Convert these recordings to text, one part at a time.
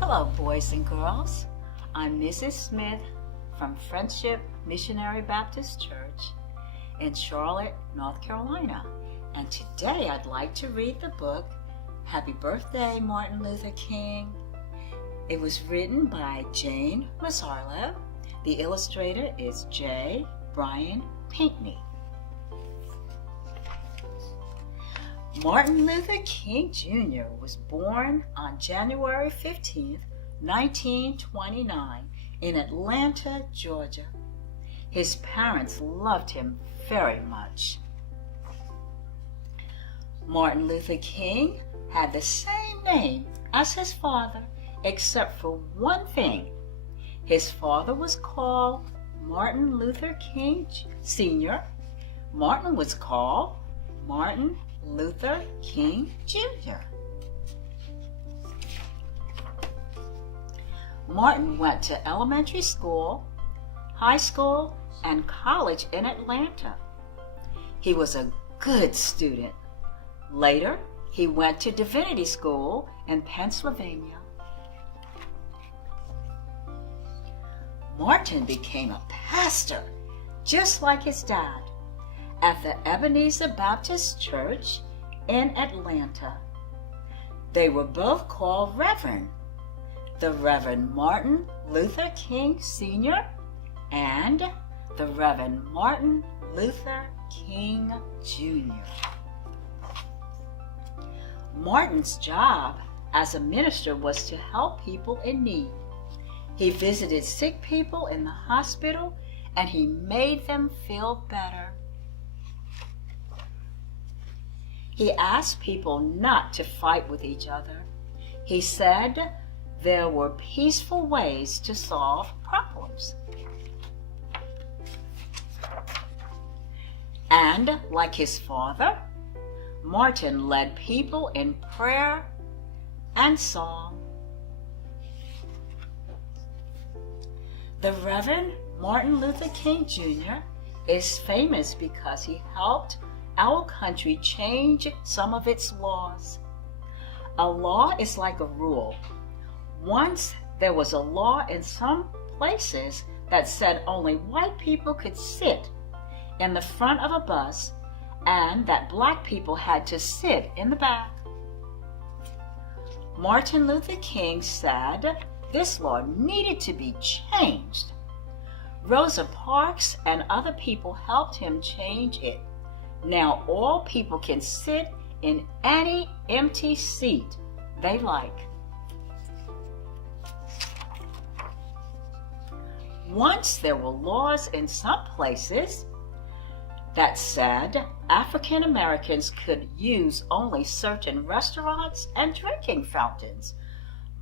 Hello, boys and girls. I'm Mrs. Smith from Friendship Missionary Baptist Church in Charlotte, North Carolina. And today I'd like to read the book, Happy Birthday, Martin Luther King. It was written by Jane Mazzarlo. The illustrator is J. Brian Pinkney. Martin Luther King Jr. was born on January 15, 1929 in Atlanta, Georgia. His parents loved him very much. Martin Luther King had the same name as his father, except for one thing. His father was called Martin Luther King Sr. Martin was called Martin Luther King Jr. Martin went to elementary school, high school, and college in Atlanta. He was a good student. Later, he went to divinity school in Pennsylvania. Martin became a pastor, just like his dad, at the Ebenezer Baptist Church in Atlanta. They were both called Reverend, the Reverend Martin Luther King Sr. and the Reverend Martin Luther King Jr. Martin's job as a minister was to help people in need. He visited sick people in the hospital and he made them feel better. He asked people not to fight with each other. He said there were peaceful ways to solve problems. And like his father, Martin led people in prayer and song. The Reverend Martin Luther King Jr. is famous because he helped our country change some of its laws. A law is like a rule. Once there was a law in some places that said only white people could sit in the front of a bus and that black people had to sit in the back. Martin Luther King said this law needed to be changed. Rosa Parks and other people helped him change it. Now all people can sit in any empty seat they like. Once there were laws in some places that said African Americans could use only certain restaurants and drinking fountains.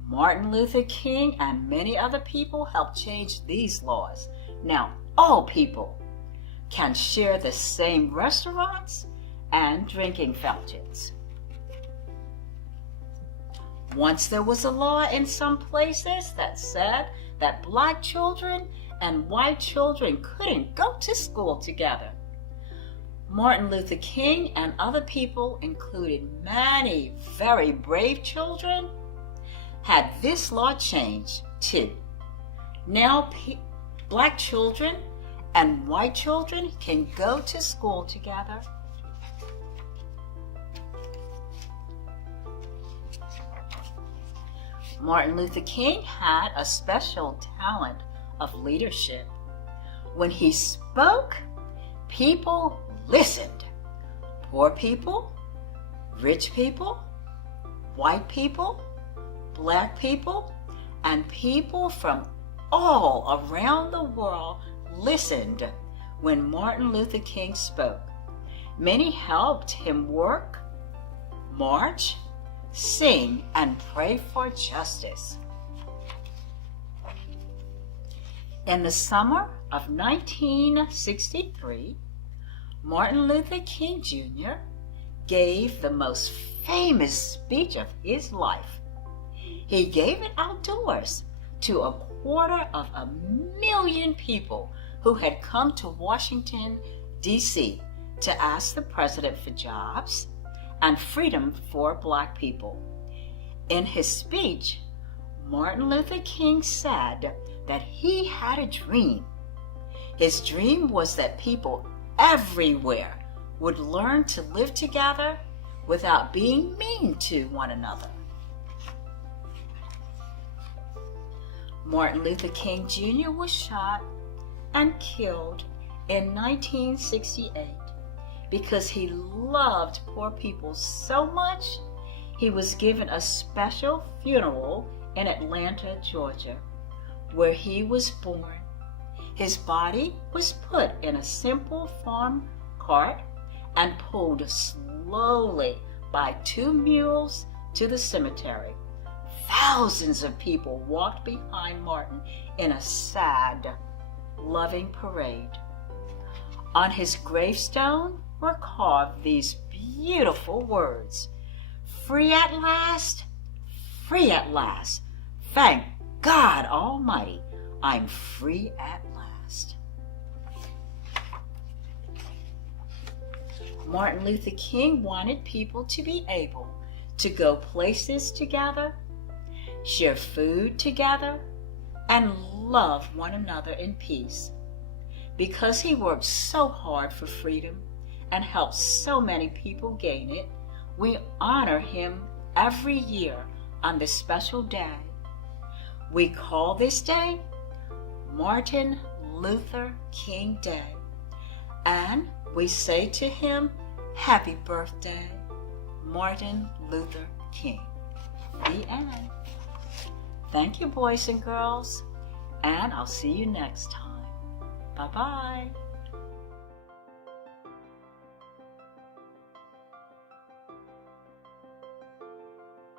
Martin Luther King and many other people helped change these laws. Now all people can share the same restaurants and drinking fountains. Once there was a law in some places that said that black children and white children couldn't go to school together. Martin Luther King and other people, including many very brave children, had this law changed too. Now black children and white children can go to school together. Martin Luther King had a special talent of leadership. When he spoke, people listened. Poor people, rich people, white people, black people, and people from all around the world listened when Martin Luther King spoke. Many helped him work, march, sing, and pray for justice. In the summer of 1963, Martin Luther King Jr. gave the most famous speech of his life. He gave it outdoors to 250,000 people who had come to Washington, D.C. to ask the president for jobs and freedom for black people. In his speech, Martin Luther King said that he had a dream. His dream was that people everywhere would learn to live together without being mean to one another. Martin Luther King Jr. was shot and killed in 1968 because he loved poor people so much. He was given a special funeral in Atlanta, Georgia, where he was born. His body was put in a simple farm cart and pulled slowly by 2 mules to the cemetery. Thousands of people walked behind Martin in a sad, loving parade. On his gravestone were carved these beautiful words: "Free at last, free at last. Thank God Almighty, I'm free at last." Martin Luther King wanted people to be able to go places together, share food together, and love one another in peace. Because he worked so hard for freedom and helped so many people gain it, we honor him every year on this special day. We call this day Martin Luther King Day, and we say to him, "Happy birthday, Martin Luther King." The end. Thank you, boys and girls, and I'll see you next time. Bye-bye.